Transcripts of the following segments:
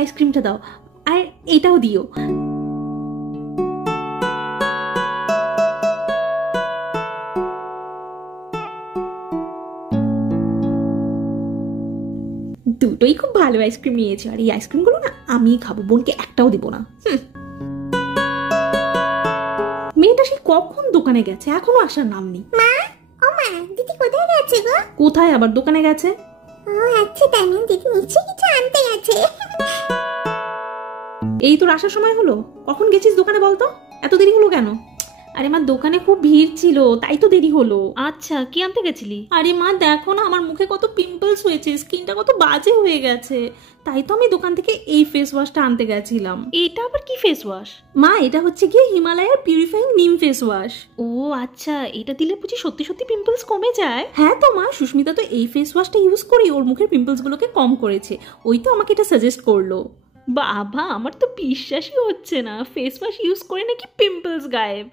আইসক্রিমটা দাও, আর এইটাও দিও। দুটোই খুব ভালো আইসক্রিম নিয়েছে, আর এই আইসক্রিমগুলো না আমি খাবো, বোনকে একটাও দিব না। মেয়েটা সে কখন দোকানে গেছে, এখনো আসার নাম নেই। মা, ও মা, দিদি কোথায় গেছে গো? কোথায় আবার, দোকানে গেছে। ও আচ্ছা, তাই না, দিদি নিশ্চয়ই কিছু আনতে গেছে। এই তোর আসার সময় হলো, কখন গেছিস দোকানে বলতো, এত দেরি হলো কেন? আরে মা, দোকানে খুব ভিড় ছিল, তাই তো দেরি হলো। আচ্ছা, কি আনতে গেছিলি? আরে মা দেখো না, আমার মুখে কত পিম্পলস হয়েছে, স্কিনটা কত বাজে হয়ে গেছে, তাই তো আমি দোকান থেকে এই ফেস ওয়াশটা আনতে গেছিলাম। এটা আবার কি ফেস ওয়াশ? মা, এটা হচ্ছে গিয়ে হিমালয়ের পিউরিফাইং নিম ফেস ওয়াশ। ও আচ্ছা, এটা দিলে বুঝি সত্যি সত্যি পিম্পলস কমে যায়? হ্যাঁ তো মা, সুস্মিতা তো এই ফেস ওয়াশটা ইউজ করে ওর মুখের পিম্পলস গুলোকে কম করেছে, ওই তো আমাকে এটা সাজেস্ট করলো। বাবা, আমার তো বিশ্বাসই হচ্ছে না, ফেস ওয়াশ ইউজ করে নাকি পিম্পলস গায়েব।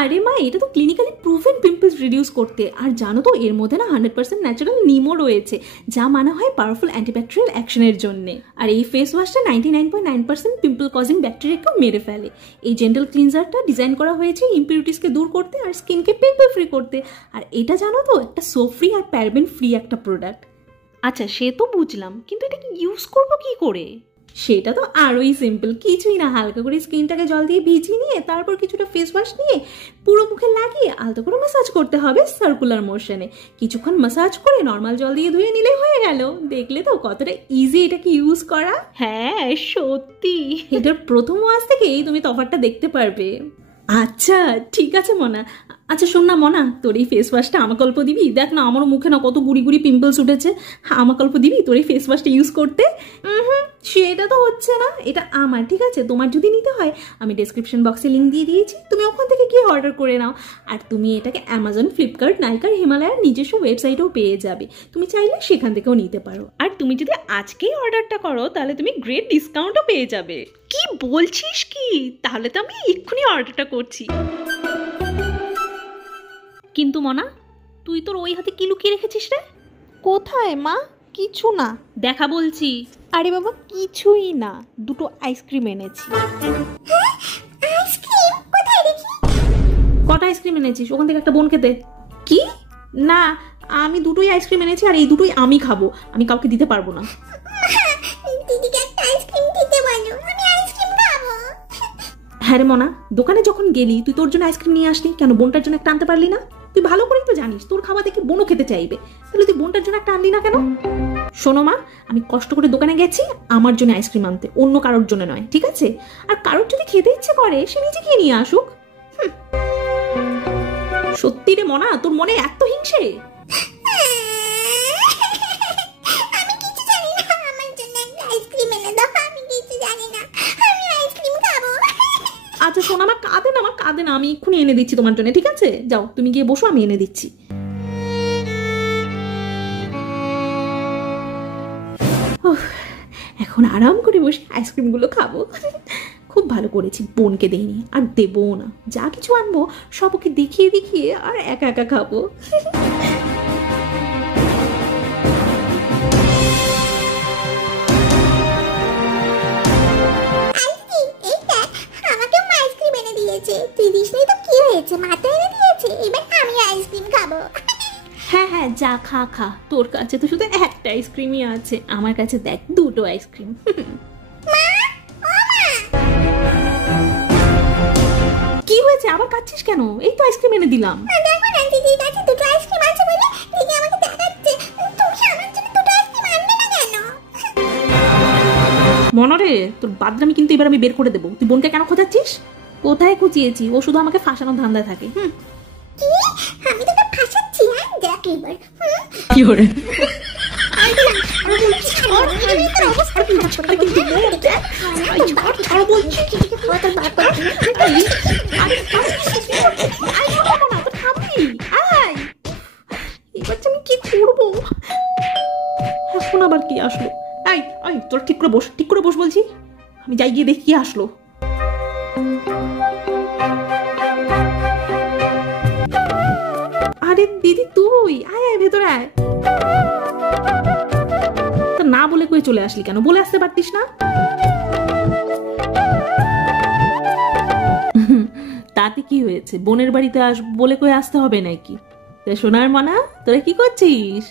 আরে মা, এটা তো ক্লিনিক্যালি প্রুভেন পিম্পলস রিডিউস করতে, আর জানো তো এর মধ্যে না 100% ন্যাচারাল নিমও রয়েছে, যা মানা হয় পাওয়ারফুল অ্যান্টিব্যাকটেরিয়াল অ্যাকশনের জন্য। আর এই ফেস ওয়াশটা 99.9% পিম্পল কজিং ব্যাকটেরিয়াকেও মেরে ফেলে। এই জেন্টাল ক্লিনজারটা ডিজাইন করা হয়েছে ইম্পিউরিটিসকে দূর করতে আর স্কিনকে পিম্পল ফ্রি করতে। আর এটা জানো তো একটা সোপ ফ্রি আর প্যারাবেন ফ্রি একটা প্রোডাক্ট। আচ্ছা, সে তো বুঝলাম, কিন্তু এটা কি ইউজ করবো কি করে? সেটা তো আরোই সিম্পল, কিছুই না, হালকা করে স্কিনটাকে জল দিয়ে ভিজিয়ে নিয়ে তারপর কিছুটা ফেস ওয়াশ নিয়ে পুরো মুখে লাগিয়ে আলতো করে ম্যাসাজ করতে হবে সার্কুলার মোশনে। কিছুক্ষণ ম্যাসাজ করে নর্মাল জল দিয়ে ধুয়ে নিলে হয়ে গেল। দেখলে তো কতটা ইজি এটাকে ইউজ করা। হ্যাঁ সত্যি, এটার প্রথম ওয়াশ থেকেই তুমি তফাৎটা দেখতে পারবে। আচ্ছা ঠিক আছে মনা। আচ্ছা শোন না মনা, তোর এই ফেস ওয়াশটা আমাকে অল্প দিবি? দেখ না আমার মুখে না কত গুড়ি গুড়ি পিম্পলস উঠেছে, আমাকে অল্প দিবি তোর এই ফেস ওয়াশটা ইউজ করতে? সেটা তো হচ্ছে না, এটা আমার, ঠিক আছে? তোমার যদি নিতে হয় আমি ডেসক্রিপশন বক্সে লিঙ্ক দিয়ে দিয়েছি, তুমি ওখান থেকে গিয়ে অর্ডার করে নাও। আর তুমি এটাকে অ্যামাজন, ফ্লিপকার্ট, নাইকার, হিমালয়ার নিজস্ব ওয়েবসাইটেও পেয়ে যাবে, তুমি চাইলে সেখান থেকেও নিতে পারো। আর তুমি যদি আজকেই অর্ডারটা করো তাহলে তুমি গ্রেট ডিসকাউন্টও পেয়ে যাবে। কি বলছিস কি? তাহলে তো আমি এক্ষুনি অর্ডারটা করছি। কিন্তু মনা, তুই তোর ওই হাতে কি লুকিয়ে রেখেছিস রে? কোথায় মা? কিছু না। দেখা বলছি। আরে বাবা কিছুই না, দুটো আইসক্রিম এনেছি। আইসক্রিম কোথায় দেখি? কটা আইসক্রিম এনেছিস? ওখান থেকে একটা বোনকে দে। কি না, আমি দুটোই আইসক্রিম এনেছি, আর এই দুটোই আমি খাবো, আমি কাউকে দিতে পারবো না। দিদিকে একটা আইসক্রিম দিতে বলো, আমি আইসক্রিম খাবো। হ্যাঁ রে মনা, দোকানে যখন গেলি তুই তোর জন্য আইসক্রিম নিয়ে আসলি, কেন বোনটার জন্য একটা আনতে পারলি না? তুই ভালো করেই তো জানিস তোর খাওয়া দেখে বোনও খেতে চাইবে, তাহলে তুই বোনটার জন্য একটা আনলি না কেন? শোনো মা, আমি কষ্ট করে দোকানে গেছি আমার জন্য আইসক্রিম আনতে, অন্য কারোর জন্য নয়, ঠিক আছে? আর কারোর যদি খেতে ইচ্ছে করে সে নিজে গিয়ে নিয়ে আসুক। সত্যি রে মনা, তোর মনে এত হিংসে? আমি কিছু জানি না, আমার জন্য একটা আইসক্রিম এনে দাও, আমি কিছু জানি না, আমি আইসক্রিম খাবো। আচ্ছা শোনো, আমার কাঁদে না, আমি এক্ষুনি এনে দিচ্ছি তোমার জন্য, ঠিক আছে? যাও তুমি গিয়ে বসো, আমি এনে দিচ্ছি। এখন আরাম করে বসে আইসক্রিমগুলো খাবো। খুব ভালো করেছি, বোনকে দেইনি আর দেবো না, যা কিছু আনবো সব ওকে দেখিয়ে দেখিয়ে আর একা একা খাবো। আমাকে আইসক্রিম এনে দিয়েছে, তুই দিসনি তো কি হয়েছে, মা তো এনে দিয়েছে, এবার আমি আইসক্রিম খাবো। হ্যাঁ হ্যাঁ, যা খা খা, তোর কাছে তো শুধু একটা আইসক্রিমই আছে, আমার কাছে দেখ দুটো আইসক্রিম। কি হয়েছে, আবার কাচ্ছিস কেন? এই তো আইসক্রিম এনে দিলাম। দেখো না, দিদির কাছে দুটো আইসক্রিম আছে বলে দিদি আমাকে দেখাচ্ছে, তুমি আমার জন্য দুটো আইসক্রিম আনবে না কেন? মনরে, তোর বাদরামি কিন্তু এবার আমি বের করে দেবো। তুই বোনকে কেন খোঁজাচ্ছিস? কোথায় খুঁচিয়েছি? ও শুধু আমাকে ফাঁসানোর ধান্দায় থাকে। কি? আমি তোকে ফাঁসাচ্ছি? হ্যাঁ দেখ এবার। কি করে? এবার আমি কি করবো? এখন আবার কি আসলো? এই তোর ঠিক করে বস বলছি। আমি যাই গিয়ে দেখি কি আসলো। আরে দিদি তুই আয় ভেতরে আয়। না বলে কয়ে চলে আসলি কেন? বলে আসতে পারতিস না? তাতে কি হয়েছে? বোনের বাড়িতে বলে কয়ে আসতে হবে নাকি? সোনার মনা, তোরা কি করছিস?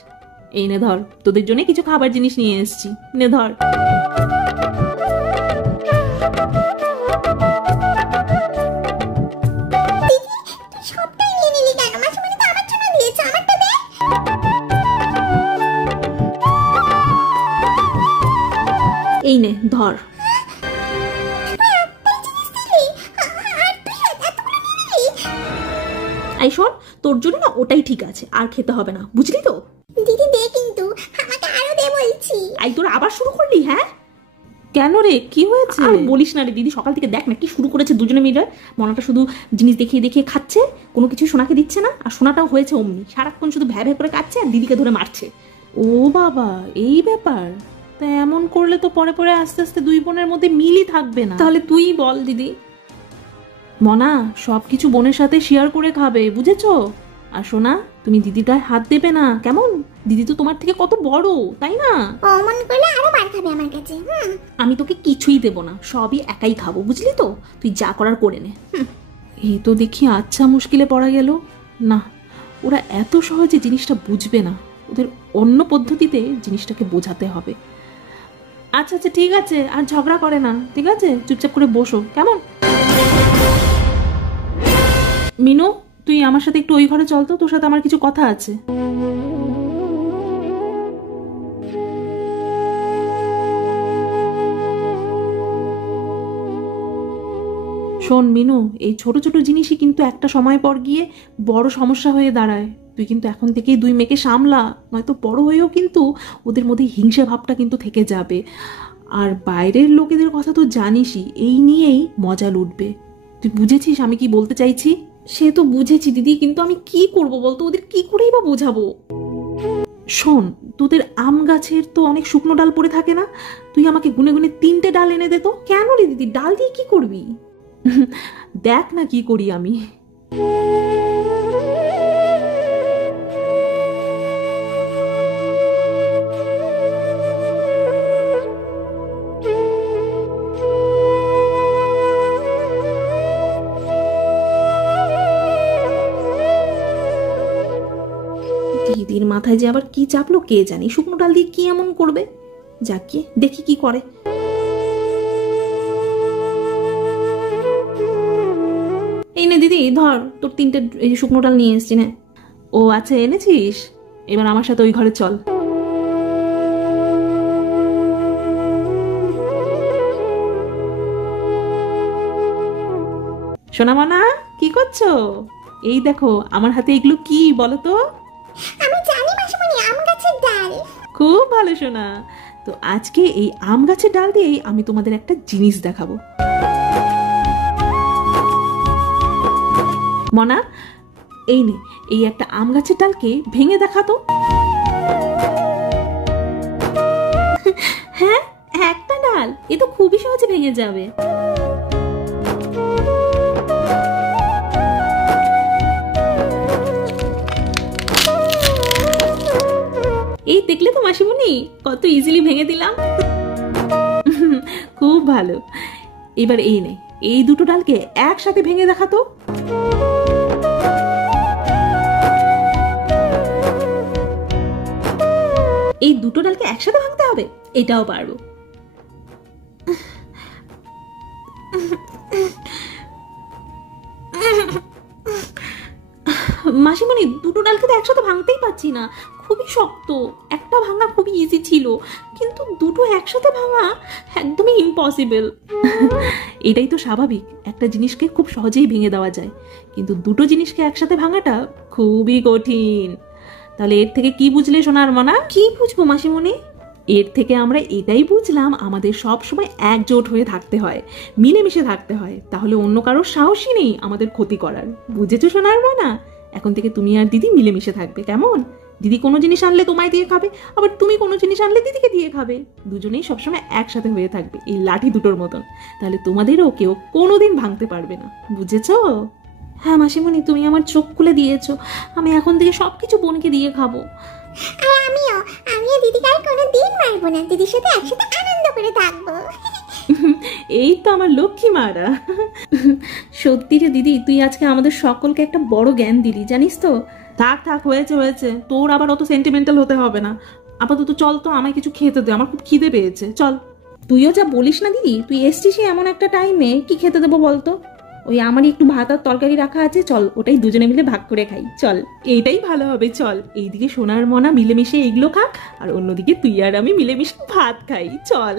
এই নে ধর, তোদের জন্য কিছু খাবার জিনিস নিয়ে এসেছি, নে ধর। এই নে ধর। এই শোন, তোর জন্য না ওটাই ঠিক আছে, আর খেতে হবে না, বুঝলি তো? দিদি দে, কিন্তু আমাকে আরো দে বলছি। এই তোর আবার শুরু করলি? হ্যাঁ কেন রে, কি হয়েছে? আর বলিস না রে দিদি, সকাল থেকে দেখ না কি শুরু করেছে দুজনে মিলে। মনাটা শুধু জিনিস দেখিয়ে দেখিয়ে খাচ্ছে, কোনো কিছু সোনাকে দিচ্ছে না, আর সোনাটাও হয়েছে অমনি, সারাক্ষণ শুধু ভ্যা ভ্যা করে খাচ্ছে আর দিদিকে ধরে মারছে। ও বাবা, এই ব্যাপার? তা এমন করলে তো পরে পরে আস্তে আস্তে দুই বোনের মধ্যে মিলই থাকবে না। তাহলে তুই বল দিদি। মনা, সবকিছু বোনের সাথে শেয়ার করে খাবে, বুঝেছো? আর সোনা, তুমি দিদির গায়ে হাত দেবে না, কেমন? দিদি তো তোমার থেকে কত বড়, তাই না? অমন করলে আরো মার খাবে আমার কাছে। আমি তোকে কিছুই দেব না, সবই একাই খাবো, বুঝলি তো? তুই যা করার করে নে। এই তো দেখি আচ্ছা মুশকিলে পড়া গেল। না, ওরা এত সহজে জিনিসটা বুঝবে না, ওদের অন্য পদ্ধতিতে জিনিসটাকে বোঝাতে হবে। আচ্ছা আচ্ছা ঠিক আছে, আর ঝগড়া করে না, ঠিক আছে? চুপচাপ করে বসো, কেমন? মিনু, তুই আমার সাথে একটু ওই ঘরে চল তো, তোর সাথে আমার কিছু কথা আছে। শোন মিনু, এই ছোট ছোট জিনিসই কিন্তু একটা সময় পর গিয়ে বড় সমস্যা হয়ে দাঁড়ায়। তুই কিন্তু এখন থেকেই দুই মেয়েকে সামলা, নয়তো বড় হয়েও কিন্তু ওদের মধ্যে হিংসে ভাবটা কিন্তু থেকে যাবে। আর বাইরের লোকেদের কথা তো জানিসই, এই নিয়েই মজা লুটবে। তুই বুঝেছিস আমি কি বলতে চাইছি? সে তো বুঝেছি দিদি, কিন্তু আমি কি করব বলতো? ওদের কি করেই বা বোঝাবো? শোন, তোদের আম গাছের তো অনেক শুকনো ডাল পড়ে থাকে না? তুই আমাকে গুনে গুনে 3টে ডাল এনে দে তো। কেন রে দিদি, ডাল দিয়ে কি করবি? দেখ না কি করি আমি। দিদির মাথায় যে আবার কি চাপলো কে জানি, শুকনো ডাল দিয়ে কি এমন করবে? যাকে দেখি কি করে। এই নে দিদি ধর, তোর 3টে শুকনো ডাল নিয়ে এসছি না। ও আচ্ছা, এনেছিস? এবার আমার সাথে ওই ঘরে চল। সোনা মানা, কি করছো? এই দেখো আমার হাতে এগুলো কি বলো তো? আমি জানি মাসিমণি, আম গাছের ডাল। খুব ভালো সোনা। তো আজকে এই আম গাছের ডাল দিয়েই আমি তোমাদের একটা জিনিস দেখাবো। মনা, এই নে, এই একটা আম গাছের ডালকে ভেঙে দেখাতো। হ্যাঁ, একটা ডাল, এ তো খুবই সহজে ভেঙে যাবে। এই দেখলে তো মাসিমণি, কত ইজিলি ভেঙে দিলাম। খুব ভালো। এবার এই নে, এই দুটো ডালকে একসাথে ভেঙে দেখাতো। এই দুটো ডালকে একসাথে ভাঙতে হবে, এটাও পারবো। মাসিমণি, দুটো ডালকে তো একসাথে ভাঙতেই পারছি না, খুবই শক্ত। একটা ভাঙা খুবই ইজি ছিল, কিন্তু দুটো একসাথে ভাঙা একদমই ইম্পসিবল। এটাই তো স্বাভাবিক, একটা জিনিসকে খুব সহজেই ভেঙে দেওয়া যায়, কিন্তু দুটো জিনিসকে একসাথে ভাঙাটা খুবই কঠিন। তাহলে এর থেকে কি বুঝলে সোনার মনা? কি বুঝবো মাসিমণি? এর থেকে আমরা এটাই বুঝলাম, আমাদের সব সময় একজোট হয়ে থাকতে হয়, মিলেমিশে থাকতে হয়, তাহলে অন্য কারোর সাহসই নেই আমাদের ক্ষতি করার। বুঝেছো সোনার মনা? এখন থেকে তুমি আর দিদি মিলেমিশে থাকবে, কেমন? দিদি কোনো জিনিস আনলে তোমায় দিয়ে খাবে, আবার তুমি কোনো জিনিস আনলে দিদিকে দিয়ে খাবে, দুজনেই সবসময় একসাথে হয়ে থাকবে এই লাঠি দুটোর মতন। তাহলে তোমাদেরও কেউ কোনোদিন ভাঙতে পারবে না, বুঝেছো? হ্যাঁ মাসিমণি, তুমি আমার চোখ খুলে দিয়েছো। আমি এখন থেকে সবকিছু বোনকে দিয়ে খাবো। আর আমিও আমি আর দিদিকে আর কোনোদিন মারবো না, দিদির সাথে একসাথে আনন্দ করে থাকবো। এই তো আমার লক্ষ্মী মারা। সত্যি রে দিদি, তুই আজকে আমাদের সকলকে একটা বড় জ্ঞান দিলি, জানিস তো। থাক থাক, হয়েছে হয়েছে, তোর আবার অত সেন্টিমেন্টাল হতে হবে না। আপাতত চল তো, আমায় কিছু খেতে দে, আমার খুব খিদে পেয়েছে, চল। তুইও যা বলিস না দিদি, তুই এসছিস এমন একটা টাইমে, কি খেতে দেবো বলতো? ওই আমারই একটু ভাত আর তরকারি রাখা আছে, চল ওটাই দুজনে মিলে ভাগ করে খাই, চল। এইটাই ভালো হবে, চল। এইদিকে সোনার মনা মিলেমিশে এগুলো খাক, আর অন্যদিকে তুই আর আমি মিলেমিশে ভাত খাই, চল।